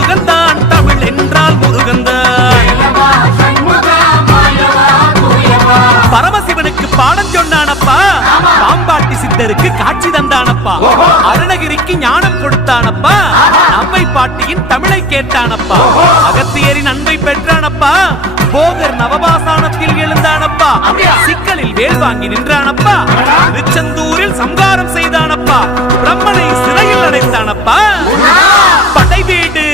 முருகன்தான், தமிழ் என்றால் முருகன்தான். பரமசிவனுக்கு பாடம் சொன்னானப்பா, பாம்பாட்டி சித்தருக்கு காட்சி தந்தானப்பா, அருணகிரிக்கு ஞானம் கொடுத்தானப்பா, அம்மை பாட்டியின் தமிழை கேட்டானப்பா, அகத்தியரின் அன்பை பெற்றானப்பா, போகர் நவபாசானத்தில் எழுந்தானப்பா, சிக்கலில் வேல் வாங்கி நின்றானப்பா, திருச்செந்தூரில் சம்காரம் செய்தானப்பா, பிரம்மனை சிறையில் அடைத்தானப்பா, படை வீடு